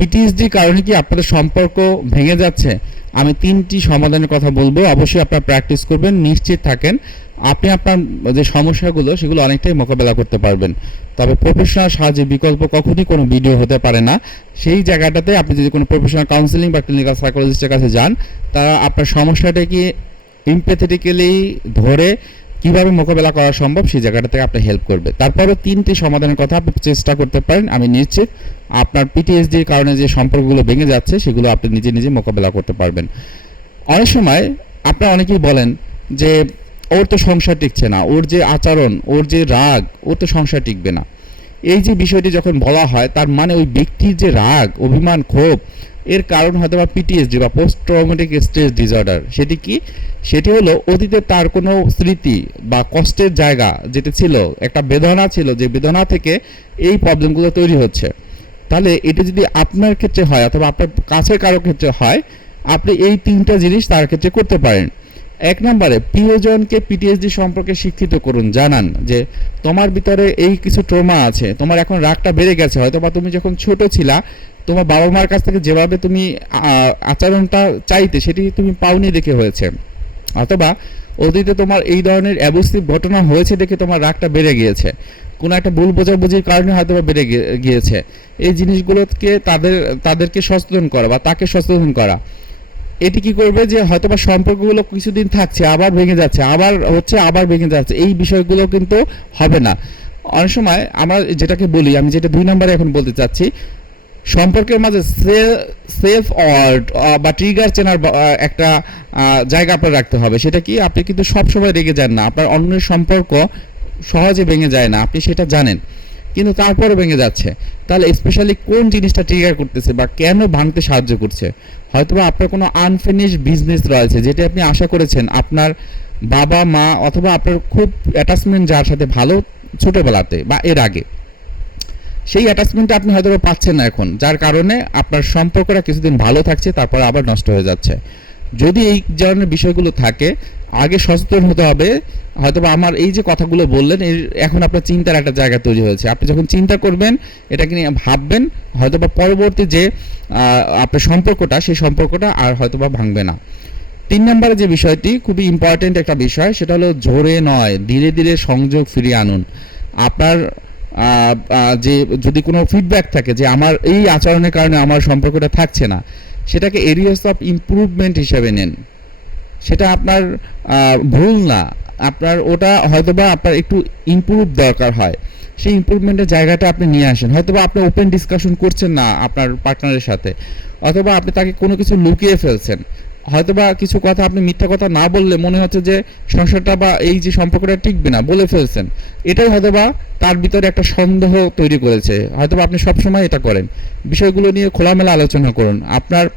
PTSD কারণে কি আপনাদের সম্পর্ক ভেঙে যাচ্ছে? আমি তিনটি সমাধানের কথা বলব, অবশ্যই আপনারা প্র্যাকটিস করবেন, নিশ্চিত থাকেন। আপনি আপনার যে সমস্যাগুলো, সেগুলো অনেকটাই মোকাবেলা করতে পারবেন। তবে প্রফেশনাল সাহায্যের বিকল্প কখনই কোনো ভিডিও হতে পারে না। সেই জায়গাটাতে আপনি যদি কোনো প্রফেশনাল কাউন্সিলিং বা ক্লিনিক্যাল সাইকোলজিস্টের কাছে যান, তারা আপনার সমস্যাটাকে ইমপ্যাথেটিক্যালি ধরে কীভাবে মোকাবেলা করা সম্ভব, সেই জায়গাটা থেকে আপনি হেল্প করবে। তারপরে তিনটি সমাধানের কথা আপনি চেষ্টা করতে পারেন, আমি নিশ্চিত আপনার পিটিএসডির কারণে যে সম্পর্কগুলো ভেঙে যাচ্ছে, সেগুলো আপনি নিজে নিজে মোকাবেলা করতে পারবেন। অনেক সময় আপনারা অনেকেই বলেন যে, ওর তো সংসার টিকছে না, ওর যে আচরণ, ওর যে রাগ, ওর তো সংসার টিকবে না। এই যে বিষয়টি যখন বলা হয়, তার মানে ওই ব্যক্তির যে রাগ, অভিমান, ক্ষোভ, এর কারণ হয়তো বা পিটিএসডি বা পোস্ট ট্রমেটিক স্ট্রেস ডিসঅর্ডার সেটি কি? সেটি হলো অতীতে তার কোনো স্মৃতি বা কষ্টের জায়গা যেটা ছিল, একটা বেদনা ছিল, যে বেদনা থেকে এই প্রবলেমগুলো তৈরি হচ্ছে। তাহলে এটা যদি আপনার ক্ষেত্রে হয় অথবা আপনার কাছের কারও ক্ষেত্রে হয়, আপনি এই তিনটা জিনিস তার ক্ষেত্রে করতে পারেন। এক নম্বরে, প্রিয়জনকে পিটিএসডি সম্পর্কে শিক্ষিত করুন, জানান যে তোমার ভিতরে এই কিছু ট্রমা আছে, তোমার এখন রাগটা বেড়ে গেছে হয়তো বা তুমি যখন ছোট ছিলা, তোমার বাবা মার কাছ থেকে যেভাবে তুমি আচরণটা চাইতে, সেটি তুমি পাওনি দেখে হয়েছে। অথবা অতীতে তোমার এই ধরনের অ্যাবস্থিক ঘটনা হয়েছে দেখে তোমার রাগটা বেড়ে গিয়েছে। কোনো একটা ভুল বোঝাবুঝির কারণে হয়তো বা বেড়ে গিয়েছে। এই জিনিসগুলোকে তাদের, তাদেরকে সচেতন করা বা তাকে সচেতন করা। এটি কি করবে যে হয়তোবা সম্পর্কগুলো কিছুদিন থাকছে, আবার ভেঙে যাচ্ছে, আবার হচ্ছে, আবার ভেঙে যাচ্ছে, এই বিষয়গুলো কিন্তু হবে না। অনেক সময় আমরা যেটাকে বলি, আমি যেটা দুই নম্বরে এখন বলতে চাচ্ছি সম্পর্কের মাঝে সেফ ওয়ার্ড বা ট্রিগার চেনার একটা জায়গা আপনার রাখতে হবে। সেটা কি? আপনি কিন্তু সবসময় রেগে যান না। আপনার অন্যের সম্পর্ক সহজে ভেঙে যায় না। আপনি সেটা জানেন। কিন্তু তারপরে ভেঙে যাচ্ছে। তাহলে স্পেশালি কোন জিনিসটা ট্রিগার করতেছে বা কেন ভাঙতে সাহায্য করছে? হয়তোবা আপনার কোনো আনফিনিশ বিজনেস রয়েছে, যেটা আপনি আশা করেছেন আপনার বাবা মা অথবা আপনার খুব অ্যাটাচমেন্ট যার সাথে ভালো ছোটোবেলাতে বা এর আগে। সেই অ্যাটাচমেন্টটা আপনি হয়তো বা পাচ্ছেন না এখন, যার কারণে আপনার সম্পর্কটা কিছুদিন ভালো থাকছে, তারপর আবার নষ্ট হয়ে যাচ্ছে। যদি এই ধরনের বিষয়গুলো থাকে, আগে সচেতন হতে হবে। হয়তোবা আমার এই যে কথাগুলো বললেন, এর এখন আপনার চিন্তার একটা জায়গা তৈরি হয়েছে। আপনি যখন চিন্তা করবেন, এটাকে নিয়ে ভাববেন, হয়তোবা পরবর্তী যে আপনার সম্পর্কটা, সেই সম্পর্কটা আর হয়তোবা ভাঙবে না। তিন নম্বরে যে বিষয়টি, খুবই ইম্পর্টেন্ট একটা বিষয়, সেটা হলো জোরে নয়, ধীরে ধীরে সংযোগ ফিরিয়ে আনুন। আপনার যে যদি কোনো ফিডব্যাক থাকে যে আমার এই আচরণের কারণে আমার সম্পর্কটা থাকছে না, সেটাকে এরিয়াস অফ ইমপ্রুভমেন্ট হিসেবে নেন। সেটা আপনার ভুল না। আপনার ওটা হয়তোবা আপনার একটু ইমপ্রুভ দরকার হয়। সেই ইমপ্রুভমেন্টের জায়গাটা আপনি নিয়ে আসেন। হয়তোবা আপনি ওপেন ডিসকাশন করছেন না আপনার পার্টনারের সাথে। অথবা আপনি তাকে কোনো কিছু লুকিয়ে ফেলছেন। হয়তোবা কিছু কথা আপনি মিথ্যা কথা না বললে মনে হচ্ছে যে সংসারটা বা এই যে সম্পর্কটা টিকবে না, বলে ফেলছেন। এটাই হয়তোবা তার ভিতরে একটা সন্দেহ তৈরি করেছে। হয়তোবা আপনি সবসময় এটা করেন। বিষয়গুলো নিয়ে খোলামেলা আলোচনা করুন। আপনার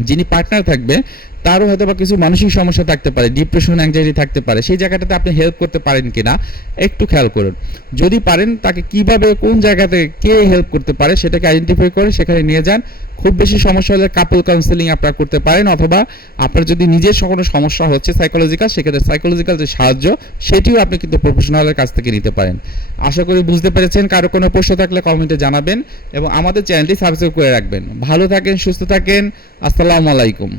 যিনি পার্টনার থাকবে, তারও হয়তো বা কিছু মানসিক সমস্যা থাকতে পারে, ডিপ্রেশন অ্যাংজাইটি থাকতে পারে। সেই জায়গাটাতে আপনি হেল্প করতে পারেন কিনা, একটু খেয়াল করুন। যদি পারেন, তাকে কীভাবে, কোন জায়গাতে কে হেল্প করতে পারে, সেটাকে আইডেন্টিফাই করে সেখানে নিয়ে যান। খুব বেশি সমস্যা হলে কাপল কাউন্সেলিং আপনারা করতে পারেন অথবা আপনার যদি নিজের কোনো সমস্যা হচ্ছে সাইকোলজিক্যাল সেক্ষেত্রে সাইকোলজিক্যাল যে সাহায্য, সেটিও আপনি কিন্তু প্রফেশনালের কাছ থেকে নিতে পারেন। আশা করি বুঝতে পেরেছেন। কারও কোনো প্রশ্ন থাকলে কমেন্টে জানাবেন এবং আমাদের চ্যানেলটি সাবস্ক্রাইব করে রাখবেন। ভালো থাকেন, সুস্থ থাকেন। আসসালামু আলাইকুম।